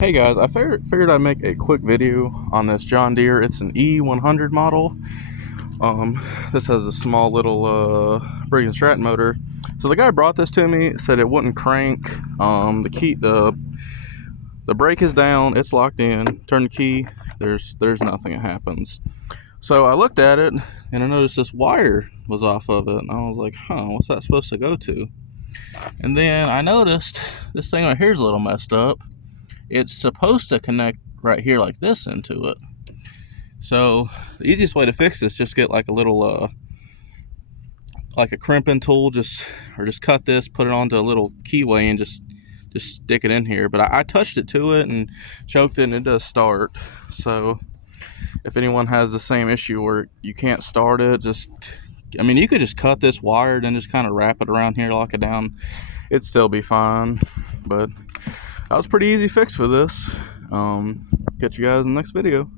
Hey guys, I figured I'd make a quick video on this John Deere. It's an E100 model. This has a small little Briggs and Stratton motor. So the guy brought this to me, said it wouldn't crank. The brake is down, it's locked in. Turn the key, there's nothing that happens. So I looked at it and I noticed this wire was off of it, and I was like, what's that supposed to go to? And then I noticed this thing right here is a little messed up. It's supposed to connect right here like this into it. So the easiest way to fix this, just get like a little like a crimping tool, just cut this, put it onto a little keyway, and just stick it in here. But I touched it to it and choked it, and it does start. So if anyone has the same issue where you can't start it, you could just cut this wire, then just kind of wrap it around here, lock it down. It'd still be fine. But that was a pretty easy fix for this. Catch you guys in the next video.